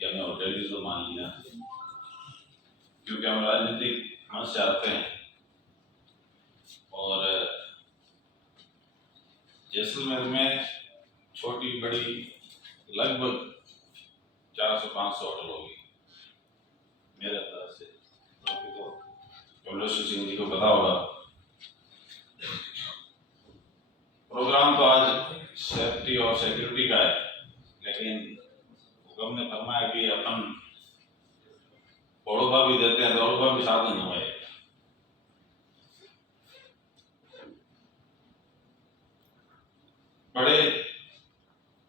या हमने होटलिज्म मान लिया, क्योंकि हम राजनीतिक मंच से आते हैं और जैसलमेर में छोटी बड़ी लगभग 400-500 होटल होगी मेरे अंदाज से। तो कमलेश्वर सिंह जी को पता होगा। प्रोग्राम तो आज सेफ्टी और सिक्योरिटी का है, लेकिन हुक्म ने फरमाया कि अपन पड़ोबा भी देते हैं, दौड़बा भी साथ में है। बड़े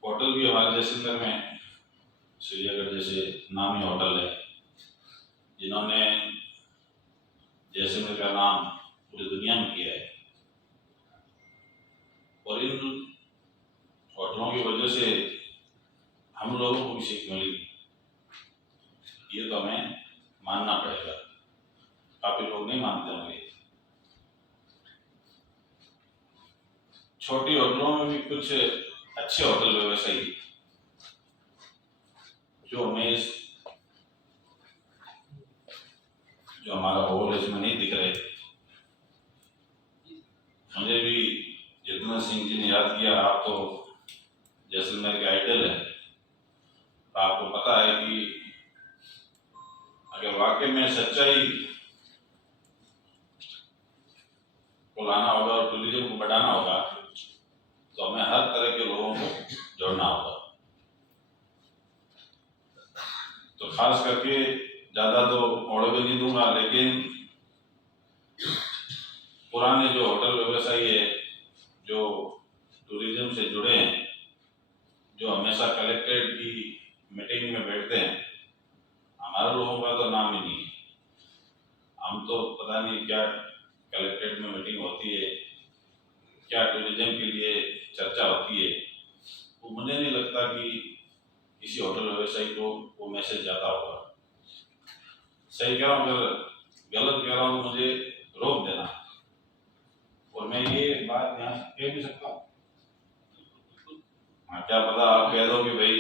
होटल भी हमारे जैसलमेर में, श्रीनगर जैसे नामी होटल है, जिन्होंने जैसलमेर का नाम पूरी दुनिया में किया है। और इन होटलों की वजह से हम लोगों को भी सीख मिली, ये तो हमें मानना पड़ेगा। काफी लोग नहीं मानते होंगे। छोटी होटलों में भी कुछ अच्छे होटल व्यवसायी जो हमारा होल इसमें नहीं दिख रहे। मुझे भी जितेंद्र सिंह जी ने याद किया, आप तो जैसलमेर के आइडल हैं, तो आपको पता है कि अगर वाकई में सच्चाई को लाना होगा और टूरिज्म को बढ़ाना होगा तो हमें हर तरह के लोगों को जोड़ना होगा। तो खास करके ज्यादा तो ऑर्डर भी नहीं दूंगा, लेकिन पुराने जो होटल व्यवसायी है, जो टूरिज्म से जुड़े हैं, जो हमेशा कलेक्टेड की मीटिंग में बैठते हैं, हमारे लोगों का तो नाम ही नहीं है। हम तो पता नहीं क्या कलेक्टेड में मीटिंग होती है, क्या टूरिज्म के लिए चर्चा होती है, तो मुझे नहीं लगता कि किसी होटल व्यवसायी को वो मैसेज जाता होगा। सही कह रहा हूँ, अगर गलत कह रहा हूँ तो मुझे रोक देना, और मैं ये बात यहाँ कह भी सकता हूँ। हाँ, क्या पता आप कह दो कि भाई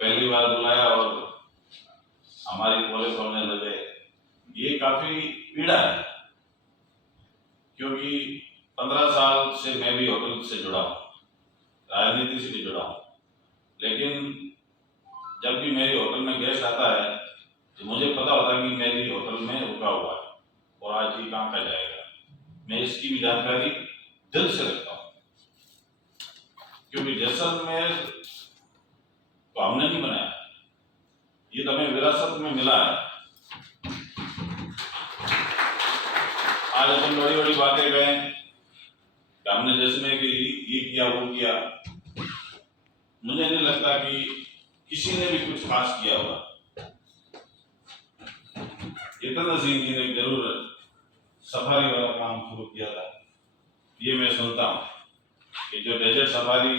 पहली बार बुलाया और हमारी पोले खोलने लगे। ये काफी पीड़ा है, क्योंकि 15 साल से मैं भी होटल से जुड़ा हूँ, राजनीति से भी जुड़ा हूँ, लेकिन जब भी मेरे होटल में गेस्ट आता है तो मुझे पता होता है कि मेरी होटल में रुका हुआ है और आज ये कहाँ का जाएगा। मैं इसकी भी जानकारी दिल से रखता हूँ, क्योंकि जैसलमेर तो हमने नहीं बनाया, ये तो हमें विरासत में मिला है। आज अपन बड़ी बड़ी बातें कहें कि हमने जैसलमेर के ये किया वो किया, मुझे नहीं लगता कि किसी ने भी कुछ खास किया होगा। जितेंद्र सिंह जी ने जरूर सफारी वाला काम शुरू किया था, ये मैं सुनता हूँ कि जो डेजर्ट सफारी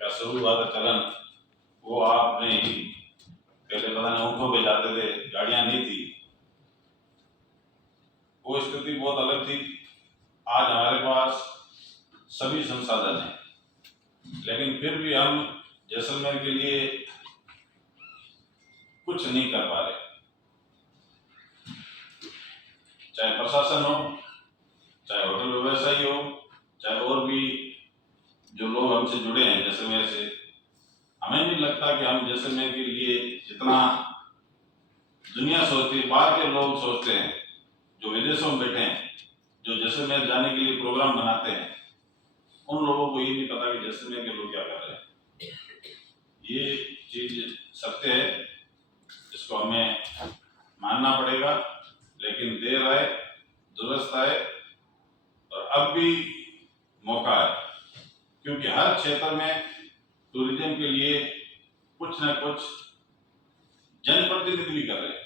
का शुरू हुआ था चलन, वो आपने ही पहले पता नहीं ऊँटों पे जाते थे, गाड़ियां नहीं थी, वो स्थिति बहुत अलग थी। आज हमारे पास सभी संसाधन हैं, लेकिन फिर भी हम जैसलमेर के लिए कुछ नहीं कर पा रहे। चाहे प्रशासन हो, चाहे होटल व्यवसायी हो, चाहे और भी जो लोग हमसे जुड़े हैं जैसलमेर से, हमें नहीं लगता कि हम जैसलमेर के लिए जितना दुनिया सोचती है, बाहर के लोग सोचते हैं, जो विदेशों में बैठे हैं, जो जैसलमेर जाने के लिए प्रोग्राम बनाते हैं, उन लोगों को ये नहीं पता कि जैसलमेर के लोग क्या कर रहे हैं। ये चीज सत्य है, इसको हमें मानना पड़ेगा, लेकिन देर आए दुरुस्त आए, और अब भी मौका है, क्योंकि हर क्षेत्र में टूरिज्म के लिए कुछ न कुछ जनप्रतिनिधि भी कर रहे हैं।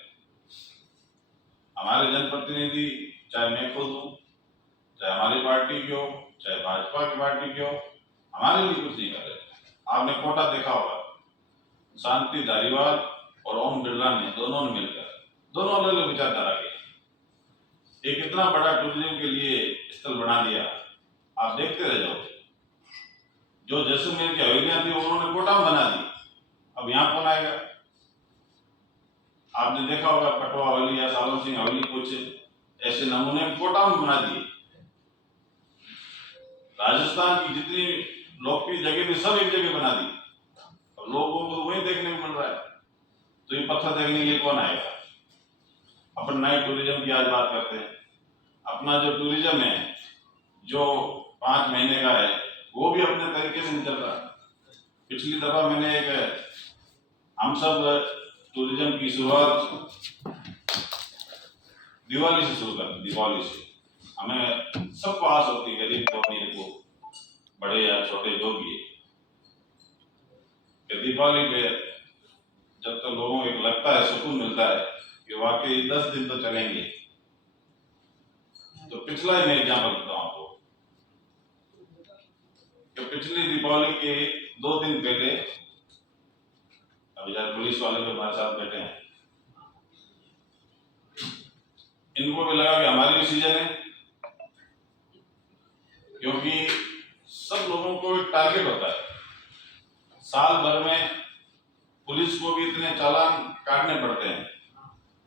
हमारे जनप्रतिनिधि, चाहे मैं खुद हूँ, चाहे हमारी पार्टी के हो, चाहे भाजपा की पार्टी के हो, हमारे लिए कुछ नहीं कर रहे। आपने कोटा देखा होगा, शांति धारीवाल और ओम बिरला ने दोनों ने मिलकर, दोनों अलग अलग विचारधारा के, एक इतना बड़ा टूरिज्म के लिए स्थल बना दिया। आप देखते रह जाओ, जो जैसलमेर की हवेलियां थी उन्होंने कोटा में बना दी, अब यहाँ कौन आएगा? आपने देखा होगा कटवा हवेली या सालों सिंह हवेली कुछ ऐसे नमूने कोटा में बना दिए। राजस्थान की जितनी लोकप्रिय जगह थी सब एक जगह बना दी, और लोगों को वही देखने को मिल रहा है। तो ये पत्थर देखने के लिए कौन आएगा? अपन नाइट टूरिज्म की आज बात करते हैं। अपना जो टूरिज्म है जो 5 महीने का है वो भी अपने तरीके से नहीं चल रहा। पिछली दफा मैंने एक हम सब टूरिज्म की शुरुआत दिवाली से शुरू कर दी। दिवाली से हमें सबको आस होती है, गरीब को अमीर को बड़े या छोटे जो भी है, कि दीपावली पे जब तक लोगों को एक लगता है सुकून मिलता है कि वाकई 10 दिन तो चलेंगे। तो पिछला ही मैं एग्जाम्पल देता हूँ आपको कि पिछली दीपावली के 2 दिन पहले अभी यार पुलिस वाले भी हमारे साथ बैठे हैं, इनको भी लगा कि हमारी भी सीजन है, क्योंकि सब लोगों को एक टारगेट होता है। साल भर में पुलिस को भी इतने चालान काटने पड़ते हैं,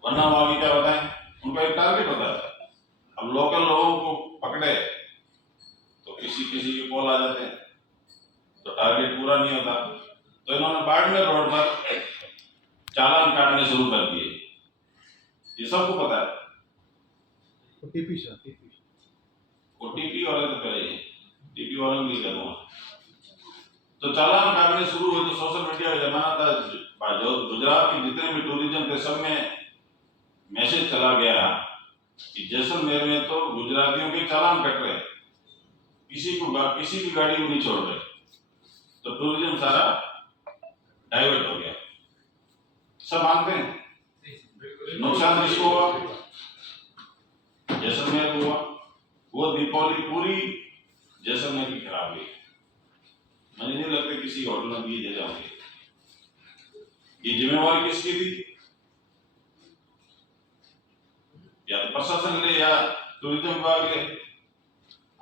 वरना वो आगे क्या बताएं, उनका एक टारगेट होता है। अब लोकल लोगों को पकड़े तो किसी किसी के कॉल आ जाते हैं, तो टारगेट पूरा नहीं होता। तो इन्होंने बाड़मेर रोड पर चालान काटने शुरू कर दिए, ये सबको पता है। टीपी वाले तो करे, टीपी वाले नहीं करूँगा। तो चालान काटने शुरू हुए तो सोशल मीडिया का जमाना था, जो गुजरात के जितने भी टूरिज्म थे सब में मैसेज चला गया कि जैसलमेर में तो गुजरातियों के चालान कट रहे, किसी की गाड़ी को नहीं छोड़ रहे। तो टूरिज्म सारा डाइवर्ट हो गया। सब मानते हैं नुकसान किसको हुआ? जैसलमेर को हुआ। वो दीपावली पूरी जैसलमेर की खराब गई। मुझे नहीं लगता किसी होटल में भी दे जाओगे। ये जिम्मेवारी किसकी थी? या तो प्रशासन ले या टूरिज्म विभाग ले।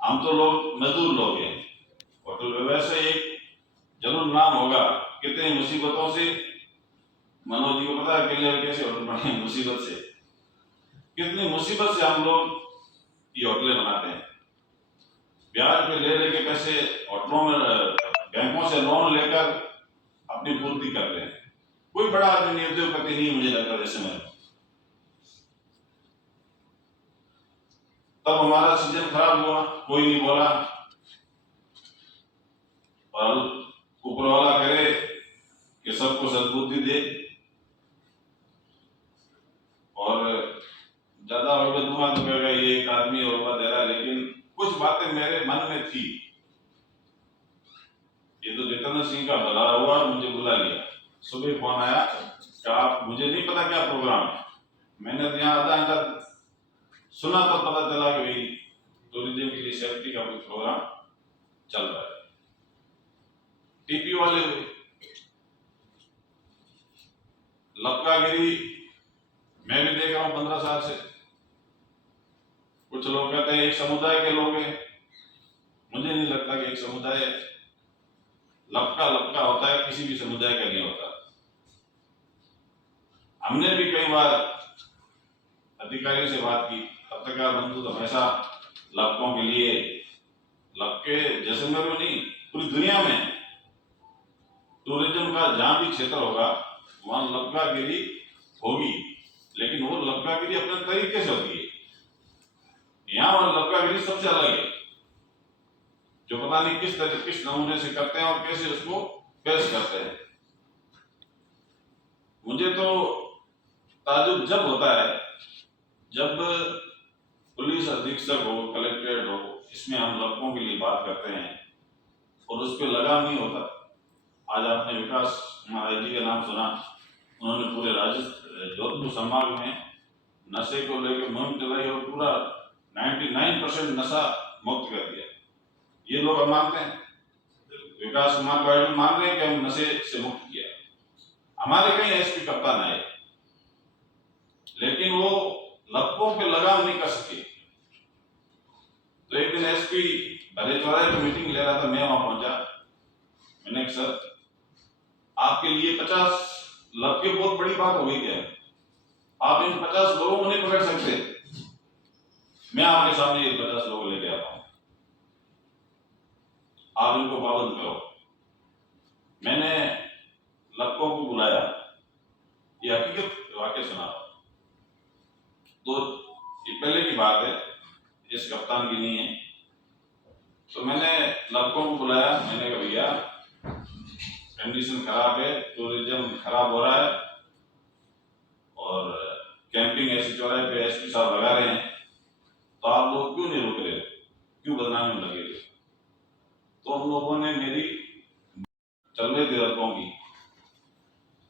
हम तो लोग मजदूर लोग हैं। होटल व्यवसाय एक जरूर नाम होगा, कितनी मुसीबतों से, मनोज जी को पता है पहले कैसे होटल बने, मुसीबत से, कितनी मुसीबत से हम लोग ये होटलें बनाते हैं। ब्याज पे ले लेके पैसे होटलों में, बैंकों से लोन लेकर अपनी पूर्ति कर रहे हैं। कोई बड़ा आदमी उद्योगपति नहीं मुझे लगता जैसे मैं। तब हमारा सीजन खराब हुआ, कोई नहीं बोला, और ऊपर वाला करे कि सबको सद्बुद्धि दे और ज्यादा और दूंगा तो कहेगा ये एक आदमी और दे रहा है। लेकिन कुछ बातें मेरे मन में थी। ये तो जितेंद्र सिंह का भला हुआ, मुझे बुला लिया। सुबह फोन आया कि आप, मुझे नहीं पता क्या प्रोग्राम है। मैंने तो यहाँ आधा घंटा सुना तो पता चला कि भाई टूरिज्म के लिए सेफ्टी का कोई प्रोग्राम चल रहा है। टीपी वाले हुए, लपकागिरी मैं भी देख रहा हूं 15 साल से। कुछ लोग कहते हैं एक समुदाय के लोग हैं, मुझे नहीं लगता कि एक समुदाय लपका होता है, किसी भी समुदाय का नहीं होता। हमने भी कई बार अधिकारियों से बात की, पत्रकार बंधु तो हमेशा लपकों के लिए, लपके जैसलमेर में नहीं पूरी दुनिया में टूरिज्म का जहां भी क्षेत्र होगा वहां लपकागिरी होगी, लेकिन वो लपकागिरी अपने तरीके से होती है। यहाँ और लपकागिरी सबसे अलग है, जो पता नहीं किस नमूने से करते हैं और कैसे उसको पेश करते हैं। मुझे तो ताजुब जब होता है जब पुलिस अधीक्षक हो, कलेक्ट्रेट हो, इसमें हम लपकों के लिए बात करते हैं और उस पर लगाम नहीं होता। आज आपने विकास कुमार जी का नाम सुना, उन्होंने पूरे जोधपुर संभाग में नशे को लेकर मुहिम चलाई और पूरा 99% नशा मुक्त कर दिया। ये लोग हम मानते हैं, विकास कुमार गाइड मान रहे हैं कि हम नशे से मुक्त किया। हमारे कई एसपी कप्तान आए, लेकिन वो लपकों पे लगाम नहीं कर सके। तो एक दिन एसपी भले चौराहे पे मीटिंग ले रहा था, मैं वहां पहुंचा। मैंने सर आपके लिए 50 लपके बहुत बड़ी बात हो गई क्या? आप इन 50 लोगों को नहीं पकड़ सकते। मैं आपके सामने ये 50 लोग लेके आता हूं, आप इनको पाबंद करो। मैंने लड़कों को बुलाया, ये हकीकत वाकई सुना। तो ये पहले की बात है, इस कप्तान की नहीं है। तो मैंने लड़कों को बुलाया, मैंने कहा भैया कंडीशन खराब है, टूरिज्म खराब हो रहा है और कैंपिंग ऐसी चौराहे पे एसपी साहब लगा रहे हैं, तो आप लोग क्यों नहीं रुक रहे, क्यों बदनामी में लगे? तो उन लोगों ने मेरी चल रही थी लड़कों की,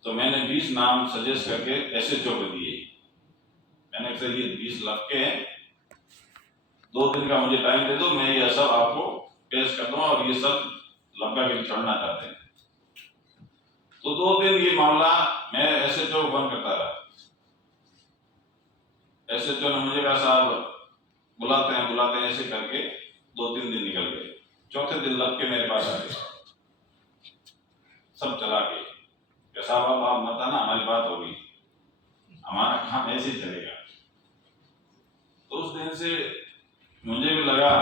तो मैंने 20 नाम सजेस्ट करके एसएचओ को दिए। मैंने कहा ये 20 लड़के हैं, 2 दिन का मुझे टाइम दे दो, मैं ये सब आपको पेश कर दूंगा और ये सब लंका के लिए छोड़ना चाहते हैं। तो 2 दिन ये मामला मैं एसएचओ को बंद करता रहा। एसएचओ ने मुझे कहा साहब बुलाते हैं ऐसे करके 2-3 दिन निकल गए। चौथे दिन लग के मेरे पास आ गए, सब चला के साहब अब आप मत आना, हमारी बात होगी, हमारा काम ऐसे ही चलेगा। तो उस दिन से मुझे भी लगा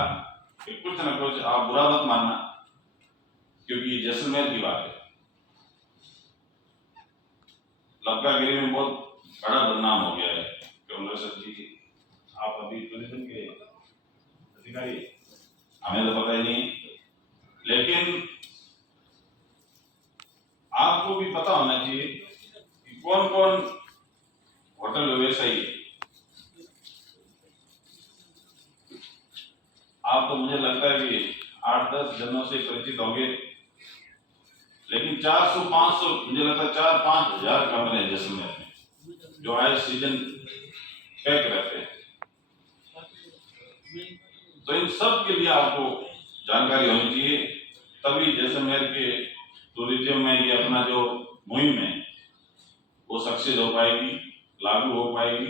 कि कुछ ना कुछ आप बुरा मत मानना, क्योंकि जैसलमेर की बात है। लंकागिरी में बहुत बड़ा बदनाम हो गया है। कमलेश्वर सर जी, आप अभी टूरिज्म के अधिकारी, हमें तो पता ही नहीं, लेकिन आपको भी पता होना चाहिए कि कौन कौन होटल व्यवसायी। आप तो मुझे लगता है कि 8-10 जनों से परिचित होंगे, लेकिन 400-500 मुझे लगता है 4-5 हजार कमरे हैं जैसलमेर में जो आए सीजन पैक रहते हैं। तो इन सब के लिए आपको जानकारी होनी चाहिए, तभी जैसलमेर के टूरिज्म में ये अपना जो मुहिम है वो सक्सेस हो पाएगी, लागू हो पाएगी।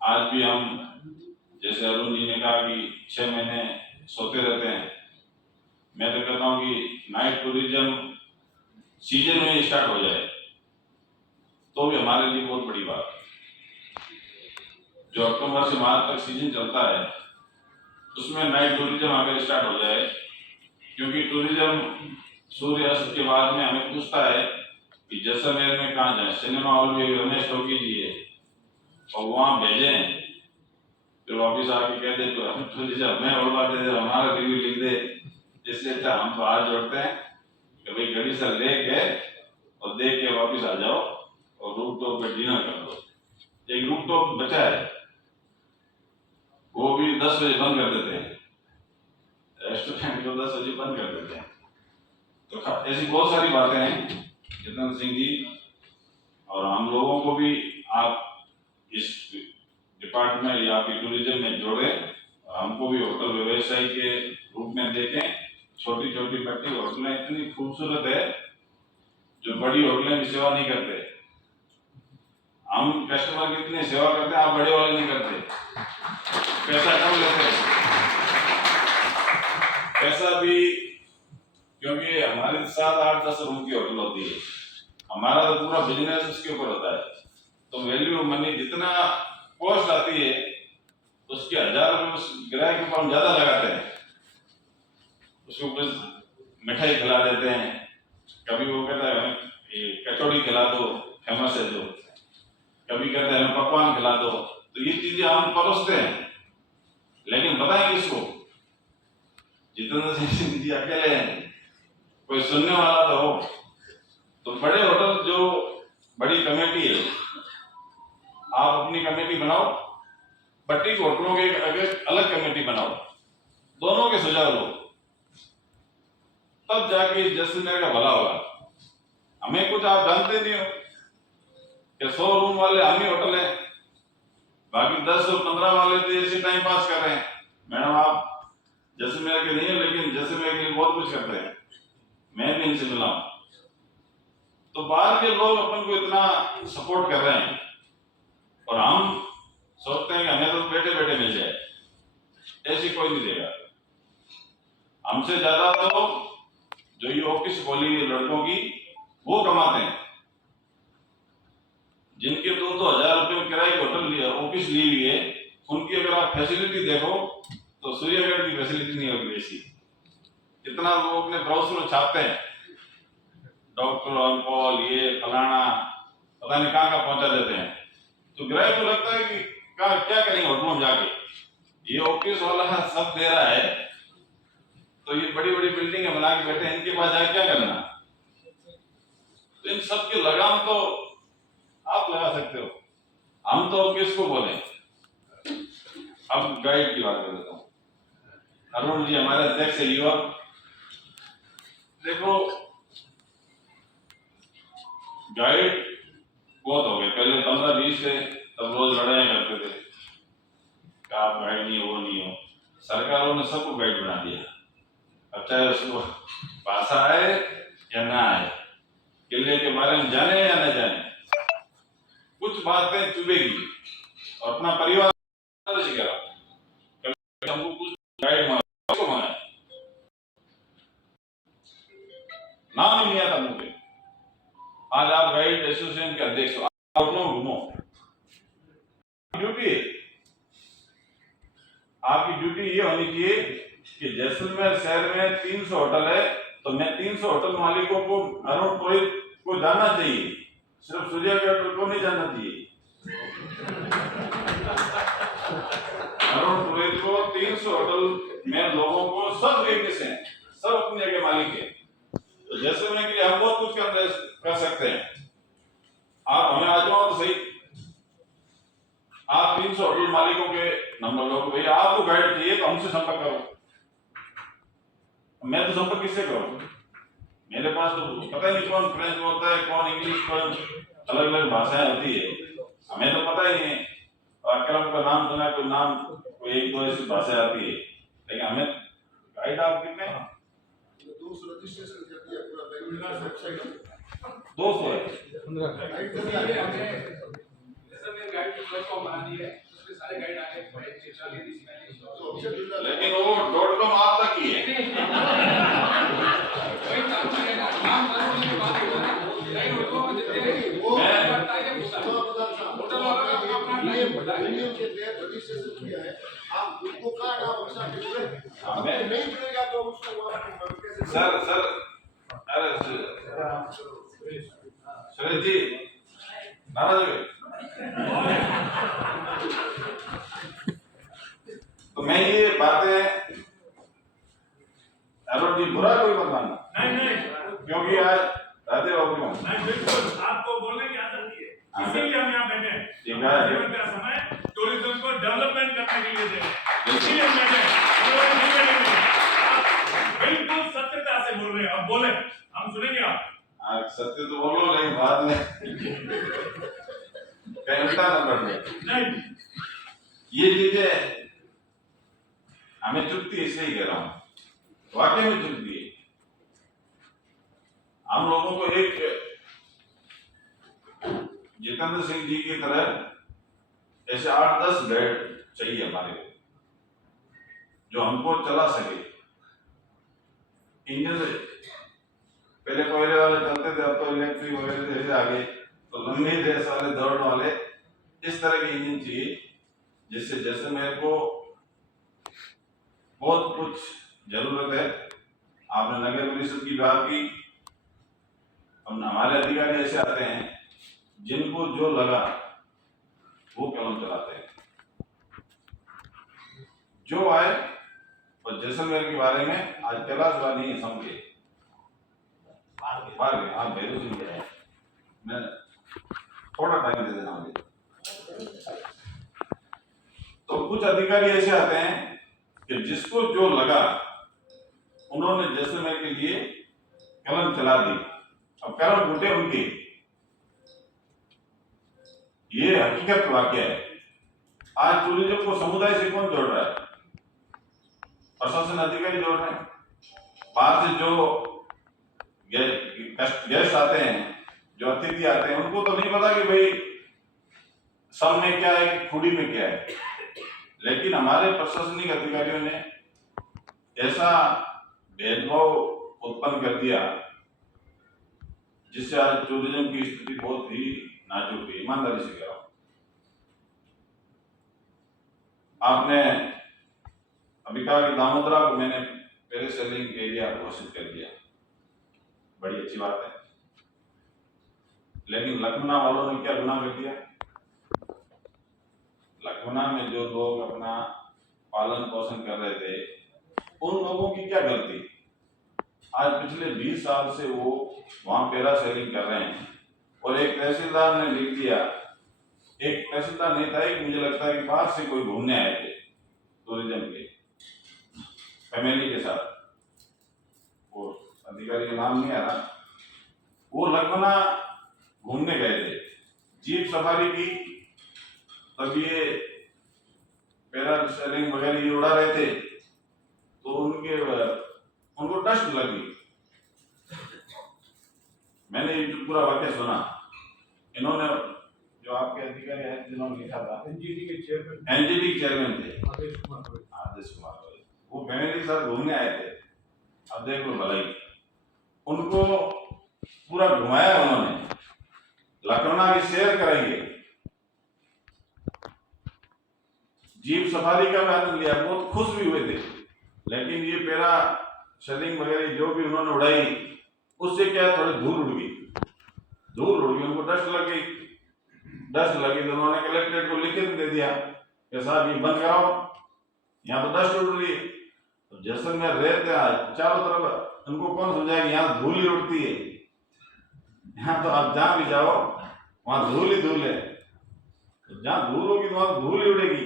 आज भी हम, जैसे अरुण जी ने कहा कि 6 महीने सोते रहते हैं, मैं तो कहता हूँ कि नाइट टूरिज्म सीजन में ही स्टार्ट हो जाए तो भी हमारे लिए बहुत बड़ी बात है। जो अक्टूबर से मार्च तक सीजन चलता है उसमें नाइट टूरिज्म अगर स्टार्ट हो जाए, क्योंकि टूरिज्म सूर्यास्त के बाद में हमें पूछता है कि जैसलमेर में कहाँ जाए, सिनेमा हॉल में रमेश टोकी जी है और वहाँ भेजें, फिर वापिस आके कह दे तो हम टूरिज्म हमें और बात दे, हमारा रिव्यू लिख दे। इसलिए अच्छा हम तो आज जोड़ते हैं कि भाई गाड़ी से ले के और देख के वापिस आ जाओ और रूफ टॉप पे डिनर कर दो। एक रूफ टॉप बचा है, वो भी 10 बजे बंद कर देते हैं, रेस्टोरेंट को 10 बजे बंद कर देते हैं। तो ऐसी बहुत सारी बातें हैं जितेंद्र सिंह जी, और हम लोगों को भी आप इस डिपार्टमेंट या आपकी टूरिज्म में जोड़े, हमको भी होटल व्यवसाय के रूप में देखें। छोटी छोटी पट्टी होटलें इतनी खूबसूरत है जो बड़ी होटलें की सेवा नहीं करते। हम कस्टमर की इतनी सेवा करते हैं, आप बड़े वाले नहीं करते, पैसा कम लेते हैं। पैसा भी क्योंकि हमारे 7-8-10 रूम की होटल होती है, हमारा तो पूरा बिजनेस उसके ऊपर होता है। तो वैल्यू मनी जितना कॉस्ट आती है उसके 1000 रुपये उस ग्राहक के ऊपर हम ज्यादा लगाते हैं। उसको कुछ मिठाई खिला देते हैं, कभी वो कहता है हमें कचौड़ी खिला दो, फेमस है जो, कभी कहते हैं हमें पकवान खिला दो। तो ये चीजें हम परोसते हैं, लेकिन बताएं किसको? जितेंद्र सिंह जी अकेले हैं, कोई सुनने वाला तो हो। तो बड़े होटल जो बड़ी कमेटी है, आप अपनी कमेटी बनाओ, बट्टी के होटलों के अलग कमेटी बनाओ, दोनों के सुझाव लो, तब जाके जैसलमेर का भला होगा। हमें कुछ आप जानते नहीं हो कि 100 रूम वाले हम ही होटल है, बाकी 10 और 15 वाले तो ऐसे टाइम पास कर रहे हैं। मैडम आप जैसलमेर के नहीं है, लेकिन जैसलमेर के लिए बहुत कुछ करते हैं, मैं भी इनसे मिला हूं। तो बाहर के लोग अपन को इतना सपोर्ट कर रहे हैं और हम सोचते हैं कि हमें तो बैठे बैठे मिल जाए, ऐसी कोई नहीं देगा। हमसे ज्यादा तो जो ये ऑफिस खोली है लड़कों की, वो कमाते हैं, जिनके 2-2 हजार रुपये ऑफिस ले लिए, उनकी अगर आप फैसिलिटी देखो तो सूर्यगढ़ की फैसिलिटी नहीं होगी वैसी। इतना लोग अपने ब्राउजर में छापते हैं, डॉक्टर ऑन कॉल, ये फलाना, पता नहीं कहाँ कहाँ पहुंचा देते हैं। तो ग्राहक को लगता है कि क्या करेंगे होटलों में जाके, ये ऑफिस वाला सब दे रहा है, तो ये बड़ी बड़ी बिल्डिंगें बना के बैठे हैं, इनके पास जाके क्या करना। तो इन सब की लगाम तो आप लगा सकते हो, हम तो किसको बोले। अब गाइड की बात कर लेता हूँ। अरुण जी हमारे अध्यक्ष है युवक। देखो गाइड बहुत हो गए, पहले 15-20 थे, तब रोज लड़ाई करते थे कि आप गाइड नहीं हो, वो नहीं हो। सरकारों ने सबको गाइड बना दिया। अब चाहे उसको भाषा आए या ना आए, किले के बारे में जाने या न जाने, कुछ बातें चुभेगी। और अपना परिवार हमको कुछ गाइड मांगा, नाम ही नहीं आता मुझे। आज आप गाइड एसोसिएशन के अध्यक्ष हो, आप घूमो, ड्यूटी है आपकी। ड्यूटी ये होनी चाहिए कि जैसलमेर शहर में 300 होटल है, तो मैं 300 होटल मालिकों को, अरुण पुरोहित को जानना चाहिए, सिर्फ सूर्यगढ़ को नहीं जानना चाहिए। अरुण पुरोहित को 300 होटल में लोगों को सब देखने हैं, सब अपनी जगह मालिक है। तो जैसलमेर के लिए हम बहुत कुछ कर सकते हैं। आप हमें आ जाओ तो सही, आप 300 होटल मालिकों के नंबर लो, भैया आपको गाइड चाहिए तो हमसे संपर्क करो। मैं तो संपर्क किससे करूं? मेरे पास तो पता ही नहीं कौन फ्रेंच बोलता है, कौन इंग्लिश, कौन अलग अलग भाषाएं होती है, हमें तो पता ही नहीं है। अक्रम का नाम सुना, कोई नाम, कोई एक दो ऐसी भाषा आती है, लेकिन हमें गाइड आप कितने 200 रजिस्ट्रेशन करती है पूरा वेबसाइट 200 है। गाइड की प्लेटफॉर्म बना दी है, उसमें सारे गाइड आके 40 लेकिन वो .com आप तक ही है। वही काम करेगा, नाम करने की बात है ना, गाइड होटलों में देते हैं, वो बताइए होटल वाला का अपना यूनियन के तहत रजिस्ट्रेशन किया है, आप उनको का नाम अच्छा जुड़े, हमें नहीं जुड़ेगा तो उसको वहां कैसे। सर अरे सुरेश जी नाराज हो, तो मैं ये बातें अरुण जी बुरा कोई मत मानना, नहीं, क्योंकि आज राधे बाबू नहीं, बिल्कुल आपको बोलने की आदत है, इसीलिए हम यहाँ बैठे हैं। जीवन का समय टूरिज्म को डेवलपमेंट करने के लिए दे रहे हैं, इसीलिए हम बैठे हैं। बिल्कुल सत्यता से बोल रहे हैं, अब बोले हम सुनेंगे। आप सत्य तो बोलो, लेकिन बाद में कहीं उल्टा न कर दे। नहीं, ये चीजें हमें चुभती है, इसलिए कह रहा हूं, वाकई में चुभती है। हम लोगों को एक जितेंद्र सिंह जी की तरह ऐसे 8-10 गाइड चाहिए हमारे को, जो हमको चला सके। इंजन से पहले कोयले वाले चलते थे, अब तो इलेक्ट्रिक वगैरह जैसे आगे, तो लंबी रेस वाले, दौड़ वाले, इस तरह के इंजन चाहिए, जिससे जैसे मेरे को बहुत कुछ जरूरत है। आपने नगर परिषद की बात की, अब हमारे अधिकारी ऐसे आते हैं जिनको जो लगा वो कलम चलाते हैं, जो आए। और जैसलमेर के बारे में आज कैलाश वाली नहीं समझे, आप भैरू सिंह है, मैं थोड़ा टाइम दे देना मुझे। तो कुछ अधिकारी ऐसे आते हैं कि जिसको जो लगा उन्होंने जैसलमेर के लिए कलम चला दी, अब कलम घुटे उनकी, ये हकीकत वाकया है। आज टूरिज्म को समुदाय से कौन जोड़ रहा है? प्रशासन अधिकारी जोड़ रहे हैं। बाहर से जो गेस्ट आते हैं, जो अतिथि आते हैं, उनको तो नहीं पता कि भाई सब में क्या है, खुड़ी में क्या है। लेकिन हमारे प्रशासनिक अधिकारियों ने ऐसा भेदभाव उत्पन्न कर दिया, जिससे आज टूरिज्म की स्थिति बहुत ही नाजुक है, ईमानदारी से कह रहा हूं। आपने अभी कहा कि दामोदरा को मैंने पहले सेलिंग एरिया घोषित कर दिया, बड़ी अच्छी बात है। लेकिन लखनऊ वालों ने क्या गुनाह कर दिया? लखनऊ में जो लोग अपना पालन पोषण कर रहे थे, उन लोगों की क्या गलती? आज पिछले 20 साल से वो वहां पैरा सेलिंग कर रहे हैं और एक तहसीलदार ने लिख दिया, एक तहसीलदार नहीं था, एक मुझे लगता है कि बाहर से कोई घूमने आए थे टूरिज्म के फैमिली के साथ, वो अधिकारी का नाम नहीं आ रहा, वो लखनऊ घूमने गए थे, जीप सफारी की, तब ये पैरा सेलिंग वगैरह ये उड़ा रहे थे तो उनको डस्ट लगी। मैंने ये पूरा वाक्य सुना, इन्होंने जो आपके अधिकारी हैं जिन्होंने लिखा था, एनजीटी चेयरमैन थे आदेश कुमार, वो फैमिली के साथ घूमने आए थे। अब देख लो भलाई, उनको पूरा घुमाया उन्होंने, लखनऊ की सैर कराइए, जीप सफारी का भी आनंद लिया, बहुत खुश भी हुए थे। लेकिन ये पैरा सेलिंग वगैरह जो भी उन्होंने उड़ाई, उससे क्या थोड़ी धूल उड़ गई, उनको डस्ट लगी तो उन्होंने कलेक्ट्रेट को लिखित दे दिया कि साहब ये बंद कराओ, यहाँ तो डस्ट उड़ रही है। तो जैसलमेर रहते हैं चारों तरफ, उनको कौन समझाएगा यहाँ धूल ही उड़ती है, यहाँ तो आप जहाँ भी जाओ वहां धूल ही धूल है, तो जहाँ धूल होगी तो वहां धूल ही उड़ेगी।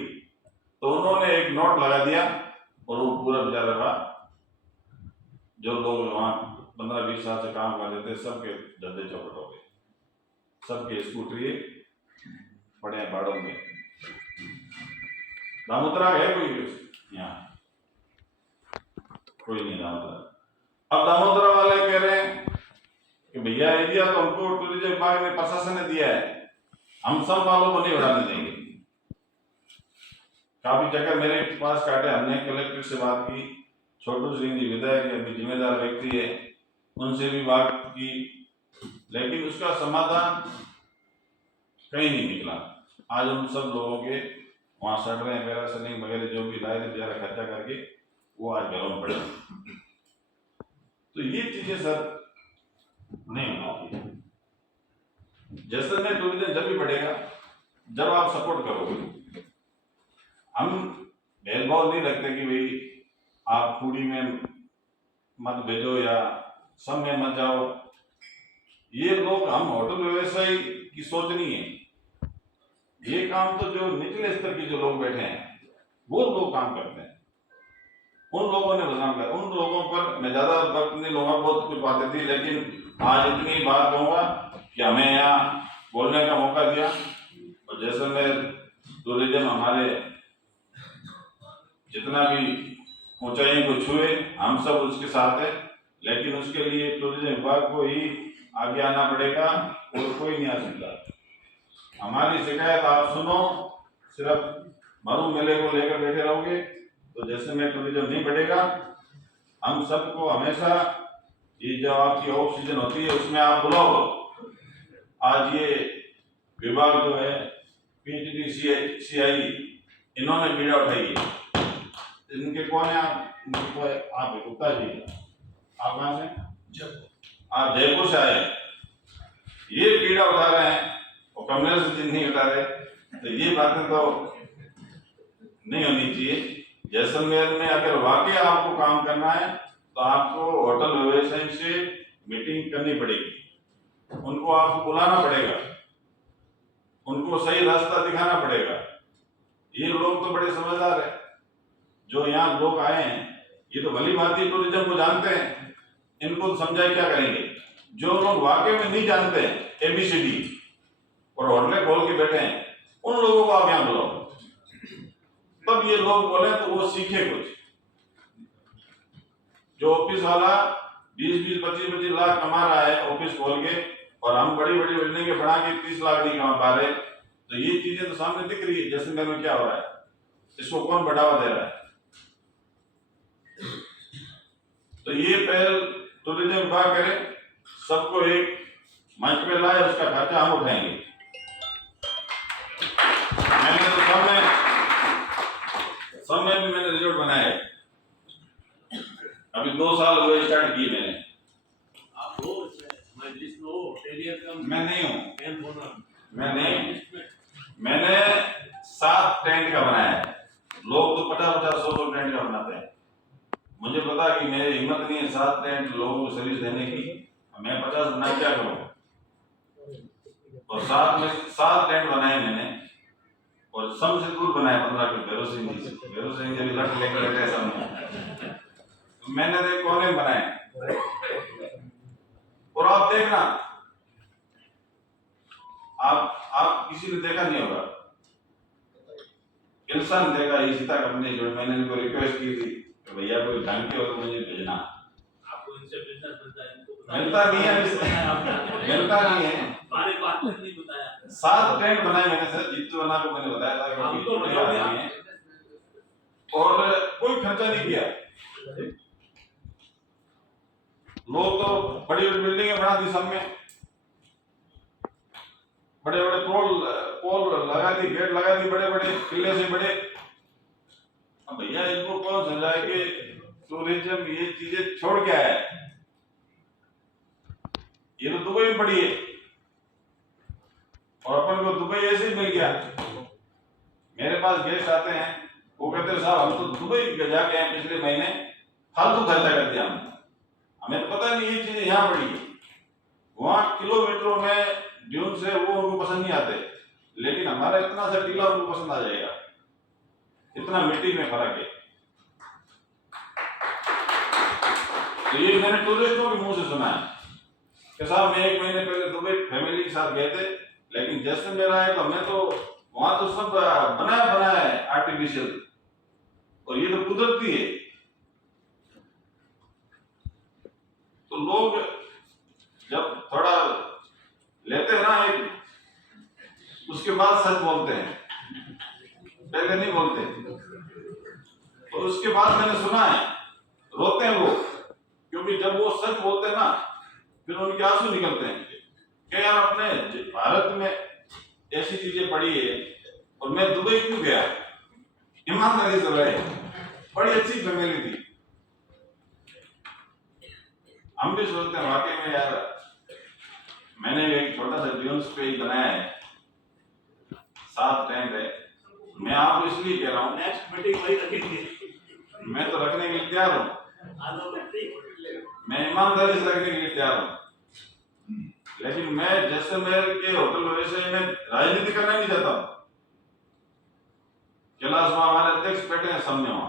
तो उन्होंने एक नोट लगा दिया और वो पूरा बेचारा का जो लोग वहां 15-20 साल से काम कर रहे थे, सबके धंधे चौपट हो गए, सबके स्कूटरी पड़े बाड़ों में। दामोदरा है कोई यहाँ? कोई नहीं दामोदरा। अब दामोदरा वाले कह रहे हैं कि भैया एरिया तो हमको टूरिज्म विभाग ने, प्रशासन ने दिया है, हम सब वालों को नहीं उड़ाने देंगे। काफी चक्कर मेरे पास काटे, हमने कलेक्टर से बात की, छोटू सिंह जी विधायक अभी जिम्मेदार व्यक्ति है, उनसे भी बात की, लेकिन उसका समाधान कहीं नहीं निकला। आज उन सब लोगों के वहां सड़ रहे हैं, पैरा सेलिंग वगैरह जो भी लाए थे बेचारा खर्चा करके, वो आज घरों में पड़े। तो ये चीजें सर नहीं होती। जैसलमेर टूरिज्म जब भी बढ़ेगा जब आप सपोर्ट करोगे। हम भेदभाव नहीं रखते कि भाई आप फूडी में मत भेजो या सब में मत जाओ, ये लोग, हम होटल व्यवसाय की सोच नहीं है, ये काम तो जो निचले स्तर के जो लोग बैठे हैं वो लोग काम करते हैं, उन लोगों ने बदनाम किया। उन लोगों पर मैं ज्यादा वक्त नहीं लूंगा, बहुत कुछ बातें थी, लेकिन आज इतनी बात कहूंगा कि हमें यहाँ बोलने का मौका दिया। और जैसलमेर टूरिज्म हमारे जितना भी ऊंचाई को छुए, हम सब उसके साथ है, लेकिन उसके लिए टूरिज्म विभाग को ही आगे आना पड़ेगा और कोई नहीं आ सकता। हमारी शिकायत आप सुनो, सिर्फ मरु मेले को लेकर बैठे रहोगे तो जैसलमेर टूरिज्म नहीं बढ़ेगा। हम सबको हमेशा ये जो आपकी ऑफ सीजन होती है उसमें आप बुलाओ। आज ये विभाग जो है PhD CI इन्होंने पीड़ा उठाई है, इनके कौन है आप? आप गुप्ता जी, आप कहाँ से? आप जयपुर से आए, ये पीड़ा उठा रहे हैं और कमलेश जी नहीं उठा रहे, तो ये बातें तो नहीं होनी चाहिए। जैसलमेर में अगर वाकई आपको काम करना है तो आपको होटल व्यवसाय से मीटिंग करनी पड़ेगी, उनको आपको बुलाना पड़ेगा, उनको सही रास्ता दिखाना पड़ेगा। ये लोग तो बड़े समझदार हैं, जो यहाँ लोग आए हैं, ये तो भली भांति टूरिज्म को जानते हैं, इनको तो समझाए क्या करेंगे। जो लोग वाकई में नहीं जानते ABCD और होटलें खोल के बैठे हैं, उन लोगों को आप यहाँ बुलाओ, तब ये लोग बोले तो वो सीखे कुछ। जो ऑफिस वाला 20-20, 25-25 लाख कमा रहा है ऑफिस खोल के, और हम बड़ी बड़ी बिल्डिंगें बना के 30 लाख नहीं कमा पा रहे, तो ये चीजें तो सामने दिख रही है जैसलमेर में क्या हो रहा है, इसको कौन बढ़ावा दे रहा है। तो ये पहल टूरिज्म विभाग करे, सबको एक मंच पे लाए, उसका खर्चा हम उठाएंगे। मैंने तो सब में 2 साल हुए स्टार्ट की मैंने। आप हो इसमें मैं लिस्ट में हो टेरियर का मैं नहीं हूँ, कैंप होना मैं नहीं हूँ। लिस्ट में मैंने 7 टेंट का बनाया है। लोग तो 50-50, 100-100 टेंट का बनाते हैं। मुझे पता कि मेरी हिम्मत नहीं है 7 टेंट लोगों को सर्विस देने की। मैं 50 बना क्या करूँ। और 7 टेंट बनाए मैंने, और सबसे दूर बनाए 15 के भैरव सिंह जी से। भैरव सिंह जी लट लेकर बैठे सामने, तो मैंने तो कोने में बनाए। और आप देखना, आप किसी ने देखा नहीं होगा, इंसान देखा इसीता कंपनी जो मैंने इनको रिक्वेस्ट की थी कि भैया कोई ढंग के हो तो मुझे भेजना। आपको इनसे बिजनेस मिलता है, इनको मिलता नहीं है, मिलता नहीं है। बारे बात नहीं बताया। 7 टेंट बनाए मैंने सर, जीतू बना को मैंने बताया था हम कि तो थोड़े बताओ आदमी हैं, और कोई खर्चा नहीं किया। लोग तो बड़ी बड़ी बिल्डिंगें बना दी, सब में बड़े बड़े पोल लगा दी, गेट लगा दी, बड़े बड़े किले से बड़े। अब भैया इनको कौन समझाए कि टूरिज्म ये चीजें छोड़ के आया है। ये तो दुबई में पड़ी है, और अपन को दुबई ऐसे ही मिल गया। मेरे पास गेस्ट आते हैं, वो कहते हैं साहब हम तो दुबई जाके आए पिछले महीने, फालतू खर्चा कर दिया हमने, हमें तो पता नहीं ये चीजें यहाँ पड़ी है। वहाँ किलोमीटरों में ड्यून से वो उनको पसंद नहीं आते, लेकिन हमारा इतना सा टीला उनको पसंद आ जाएगा। इतना मिट्टी में फर्क है। तो ये मैंने टूरिस्टों के मुंह से सुना है कि साहब मैं 1 महीने पहले दुबई फैमिली के साथ गए थे, लेकिन जैसे मेरा है तो मैं तो वहां तो सब बनाया है आर्टिफिशियल, और ये तो कुदरती है। तो लोग जब थोड़ा लेते हैं ना एक, उसके बाद सच बोलते हैं, पहले नहीं बोलते। तो उसके बाद मैंने सुना है रोते हैं वो, क्योंकि जब वो सच बोलते हैं ना फिर उनके आंसू निकलते हैं कि यार अपने भारत में ऐसी चीजें पड़ी है और मैं दुबई क्यों गया। ईमानदारी से रहे, बड़ी अच्छी फैमिली थी। हम भी सोचते हैं वाकई में यार, मैंने एक छोटा सा ड्यून्स पेज बनाया है, 7 टेंट है। मैं आपको इसलिए कह रहा हूँ, नेक्स्ट मीटिंग वही रखेंगे। मैं तो रखने के लिए तैयार हूँ, मैं ईमानदारी से रखने के लिए तैयार हूँ। लेकिन मैं जैसलमेर के होटल वैसे में राजनीति करना नहीं चाहता हूँ। कैलाश में हमारे अध्यक्ष बैठे हैं सामने वहां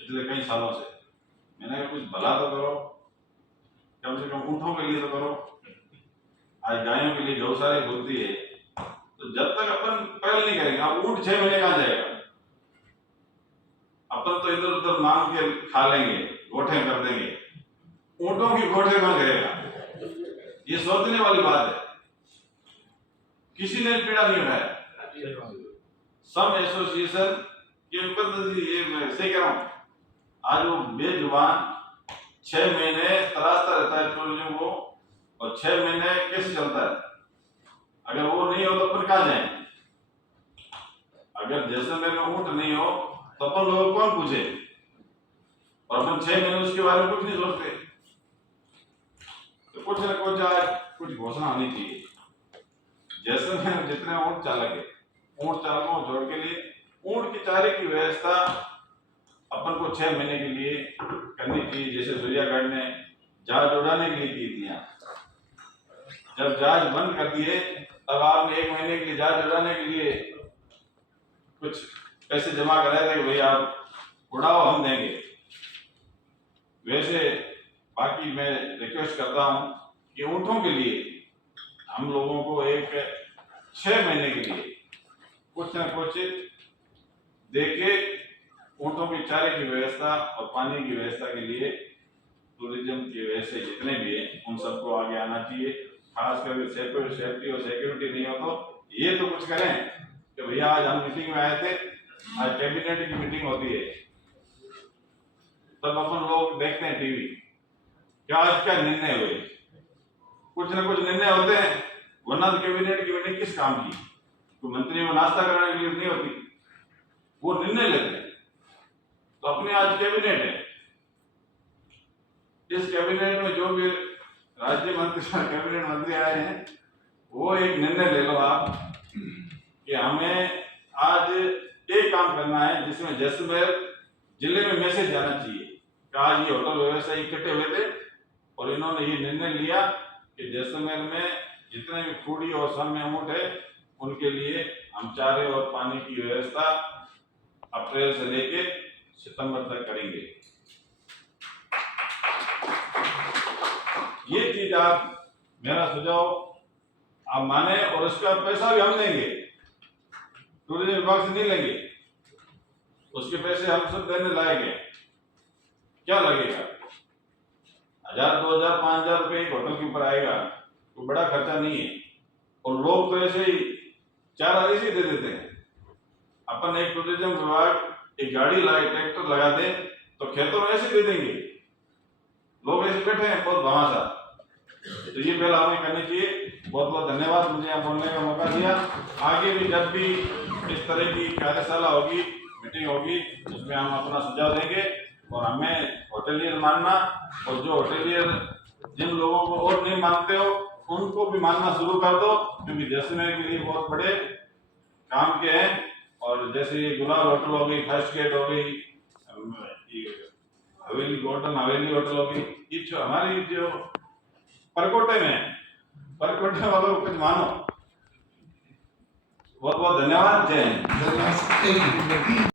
पिछले कई सालों से, मैंने कहा कुछ भला तो करो, कम से कम ऊँटों के लिए तो करो। आज गायों के लिए गौशाला खुलती है, तो जब तक अपन पहल नहीं करेंगे, अब ऊँट 6 महीने कहाँ जाएगा। अपन तो इधर उधर मांग के खा लेंगे, गोठे कर देंगे, ऊँटों की गोठे कौन करेगा। ये सोचने वाली बात है, किसी ने पीड़ा नहीं उठाया। सम एसोसिएशन के ऊपर ये मैं से कह रहा हूँ, आज वो बेजुबान 6 महीने तराशता रहता है टूरिज्म को, और 6 महीने कैसे चलता है। अगर वो नहीं हो तो अपन कहाँ जाए। अगर जैसलमेर में ऊँट नहीं हो तो अपन लोग कौन पूछे, और अपन 6 महीने उसके बारे में कुछ नहीं सोचते। तो कुछ न कुछ आज कुछ घोषणा होनी चाहिए। जैसलमेर जितने ऊँट चालक है, ऊँट चालकों को जोड़ के लिए ऊँट के चारे की व्यवस्था अपन को 6 महीने के लिए करनी चाहिए। जैसे सूर्यागढ़ ने जहाज उड़ाने के लिए की थी, जब जहाज बंद कर दिए तब आपने 1 महीने के लिए जहाज उड़ाने के लिए कुछ पैसे जमा कराए थे कि भाई आप उड़ाओ, हम देंगे। वैसे बाकी मैं रिक्वेस्ट करता हूं कि ऊँटों के लिए हम लोगों को एक 6 महीने के लिए कुछ न कुछ देके ऊँटों के चारे की व्यवस्था और पानी की व्यवस्था के लिए टूरिज्म के वैसे जितने भी हैं उन सबको आगे आना चाहिए। खास करके सेफ्टी और सिक्योरिटी नहीं हो तो ये तो कुछ करें कि भैया आज हम मीटिंग में आए थे, आज कैबिनेट की मीटिंग होती है, तब अपन लोग देखते हैं टीवी, क्या आज क्या निर्णय हुए। कुछ न कुछ निर्णय होते हैं, वरना तो कैबिनेट की मीटिंग किस काम की। तो मंत्रियों को नाश्ता कराने के लिए नहीं होती, वो निर्णय लेते हैं। तो अपने आज कैबिनेट है, इस कैबिनेट में जो भी राज्य मंत्री कैबिनेट मंत्री आए हैं वो एक निर्णय ले लो आप कि हमें आज एक काम करना है जिसमें जैसलमेर जिले में मैसेज जाना चाहिए कि आज ये होटल व्यवसायी इकट्ठे हुए थे और इन्होंने ये निर्णय लिया कि जैसलमेर में जितने भी फूडी और सम ऊँट है उनके लिए हम चारे और पानी की व्यवस्था अप्रैल से लेके सितंबर तक करेंगे। ये चीज आप मेरा सुझाव आप माने और उसका पैसा भी हम देंगे, टूरिज्म विभाग से नहीं लेंगे, उसके पैसे हम सब देने लायक हैं। क्या लगेगा 1000 2000 5000 रुपये एक होटल के ऊपर आएगा, कोई बड़ा खर्चा नहीं है और लोग तो ऐसे ही 4 ऐसे ही दे देते हैं। अपन एक टूरिज्म विभाग एक गाड़ी लाए ट्रैक्टर लगा दे तो खेतों में ऐसे दे देंगे, लोग ऐसे बैठे हैं बहुत भामाशा। तो ये पहला हमें करनी चाहिए। बहुत बहुत धन्यवाद मुझे यहाँ बोलने का मौका दिया। आगे भी जब भी इस तरह की कार्यशाला होगी मीटिंग होगी उसमें हम अपना सुझाव देंगे और हमें होटलियर मानना और जो होटलियर जिन लोगों को और नहीं मानते हो उनको भी मानना शुरू कर दो, क्योंकि जैसलमेर के लिए बहुत बड़े काम के हैं। और जैसे ये गुलाब होटल हो गई, फर्स्ट गेट हो गई, हवेली गोल्डन हवेली होटल हो गई, ये जो हमारी जो परकोटे में परकोटे वालों को कुछ मानो। बहुत बहुत धन्यवाद। जय हिंद।